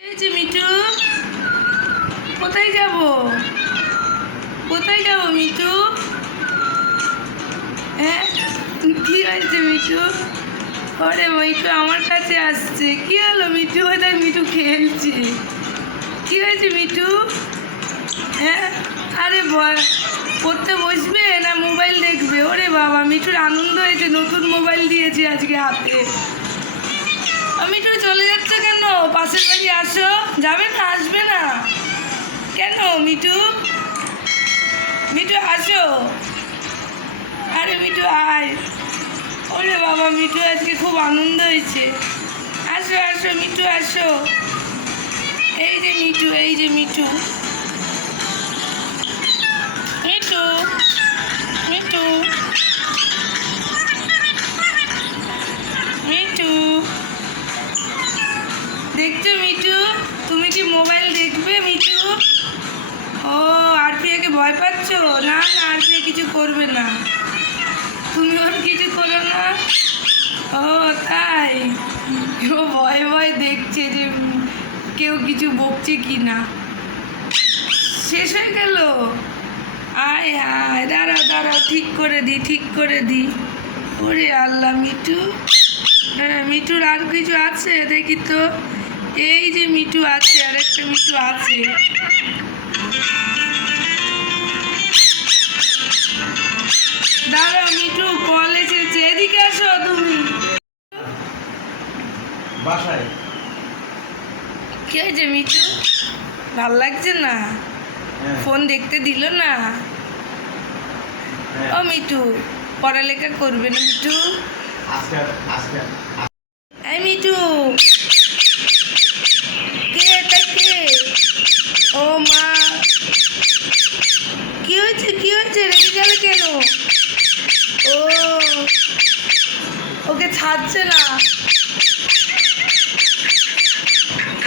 এই যে মিঠু, কোথায় যাব? কোথায় যাব মিঠু? হ্যাঁ, কি হয়েছে মিঠু? ওরে মিঠু আমার কাছে আসছে। কি হলো মিঠু? ওদের মিঠু খেলছে। কি হয়েছে মিঠু? হ্যাঁ, আরে পড়তে বসবে না মোবাইল দেখবে? ওরে বাবা, মিঠুর আনন্দ হয়েছে, নতুন মোবাইল দিয়েছি আজকে হাতে। মিঠু চলে যাচ্ছে কেন? পাশের বাড়ি আসো। যাবে না? আসবে না কেন মিঠু? মিঠু আসো। আরে মিঠু আয়। ওরে বাবা, মিঠু আজকে খুব আনন্দ হয়েছে। আসো আসো মিঠু আসো। এই যে মিঠু, এই যে মিঠু। মিঠু মিঠু মিঠু, দেখছো মিঠু? তুমি কি মোবাইল দেখবে মিঠু? ও, আরপিয়াকে ভয় পাচ্ছ? না না, আরপিয়া কিছু করবে না, তুমি ওর কিছু করো না। ও তাই? ও ভয় ভয় দেখছে যে কেউ কিছু বকছে কি না। শেষ হয়ে গেল? আয় হায়, দাঁড়াও দাঁড়াও, ঠিক করে দিই, ঠিক করে দিই। ওরে আল্লাহ মিঠু। হ্যাঁ, মিঠুর আর কিছু আছে দেখি তো। এই যে মিঠু আছে, আর একটা মিঠু আছে। দাঁড়াও মিঠু, কল এসেছে, এদিকে আসো তুমি। বাসায় কি হয়েছে মিঠু? ভাল লাগছে না? ফোন দেখতে দিল না? ও মিঠু, পড়ালেখা করবে না মিঠু? আজকে আজকে এই মিঠু, কে এটা কে? ও মা, কি হয়েছে? কি হয়েছে? রেগে গেলে কেন? ও, ওকে ছাড়ছে না।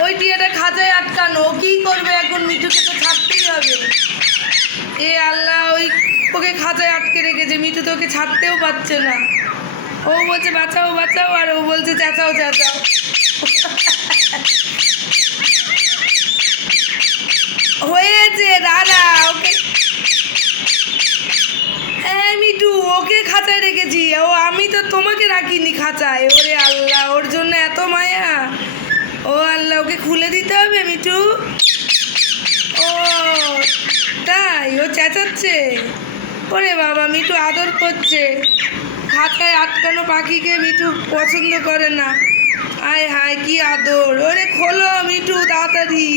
ওই টিয়াটা খাঁচায় আটকানো, ও কি করবে এখন? মিঠুকে তো ছাড়তেই হবে। এ আল্লাহ, ওকে খাঁচায় আটকে রেখেছে, মিঠু তো ওকে ছাড়তেও পারছে না। ও বলছে বাঁচাও বাঁচাও, আর ও বলছে চেঁচাও চেঁচাও। হয়েছে, দাঁড়া ওকে। হ্যাঁ মিঠু, ওকে খাঁচায় রেখেছি। ও, আমি তো তোমাকে রাখিনি খাঁচায়। ওরে আল্লাহ, ওর জন্য এত মায়া। ও আল্লাহ, ওকে খুলে দিতে হবে মিঠু। ও তাই? ও চেঁচাচ্ছে? ওরে বাবা, মিঠু আদর করছে। খাঁচায় আটকানো পাখিকে মিঠু পছন্দ করে না। আয় হায়, কি আদর! ওরে খোলো মিঠু, তাড়াতাড়ি।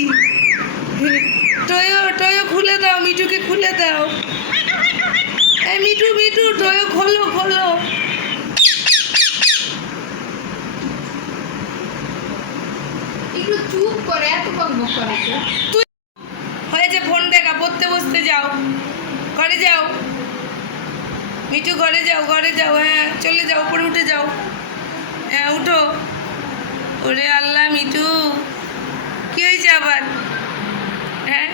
টয়ো টয়ো খুলে দাও, মিঠুকে খুলে দাও। এই মিঠু মিঠু, টয়ো খোলো খোলো। একটু চুপ করে, এত বকবক করে তো। তুই হয়েছে, ফোন দেখা, পড়তে বসতে যাও, ঘরে যাও মিঠু, ঘরে যাও, ঘরে যাও। হ্যাঁ চলে যাও, উপরে উঠে যাও। হ্যাঁ উঠো। ওরে আল্লাহ মিঠু, কি হয়েছে আবার? হ্যাঁ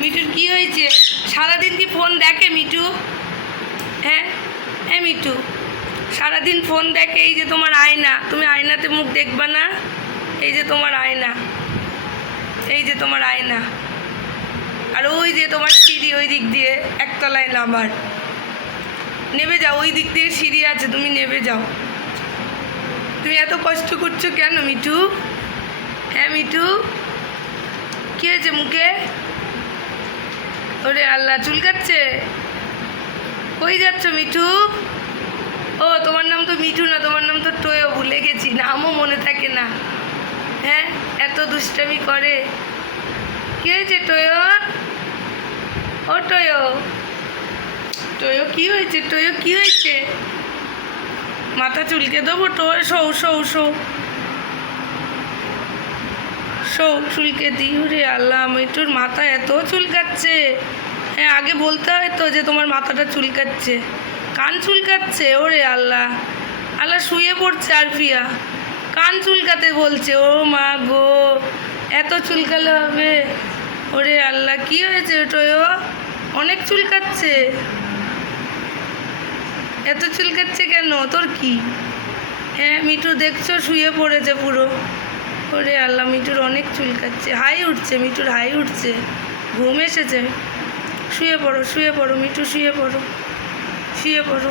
মিঠুর কি হয়েছে? সারাদিন কি ফোন দেখে মিঠু? হ্যাঁ হ্যাঁ মিঠু, সারাদিন ফোন দেখে। এই যে তোমার আয়না, তুমি আয়নাতে মুখ দেখবা না? এই যে তোমার আয়না, এই যে তোমার আয়না। আর ওই যে তোমার সিঁড়ি, ওই দিক দিয়ে একতলায় নামার। নেমে যাও, ওই দিক দিয়ে সিঁড়ি আছে, তুমি নেমে যাও। তুমি এত কষ্ট করছো কেন মিঠু? হ্যাঁ মিঠু, কি হয়েছে মুখে? ওরে আল্লাহ, চুলকাচ্ছে? কই যাচ্ছ মিঠু? ও, তোমার নাম তো মিঠু না, তোমার নাম তো টয়ো। ভুলে গেছি, নামও মনে থাকে না। হ্যাঁ, এত দুষ্টামি করে। কি হয়েছে টয়ো? ও টয়ো, টয়ো কি হয়েছে? টয়ো কি হয়েছে? মাথা চুলকে দেবো? টয়ো শৌ শৌ শৌ শৌ, চুলকে দিই। রে আল্লাহ, মিঠুর মাথা এত চুলকাচ্ছে। হ্যাঁ, আগে বলতে হয় তো যে তোমার মাথাটা চুলকাচ্ছে। কান চুলকাচ্ছে? ওরে আল্লাহ, আল্লাহ শুয়ে পড়ছে আরফিয়া, কান চুলকাতে বলছে। ও মা গো, এত চুলকালে হবে? ওরে আল্লাহ, কি হয়েছে টয়ো? অনেক চুলকাচ্ছে। এত চুলকাচ্ছে কেন? তোর কি? হ্যাঁ মিঠু, দেখছো শুয়ে পড়েছে পুরো। ওরে আল্লাহ, মিঠুর অনেক চুলকাচ্ছে, হাই উঠছে, মিঠুর হাই উঠছে, ঘুম এসেছে। শুয়ে পড়ো মিঠু, শুয়ে পড়ো, শুয়ে পড়ো।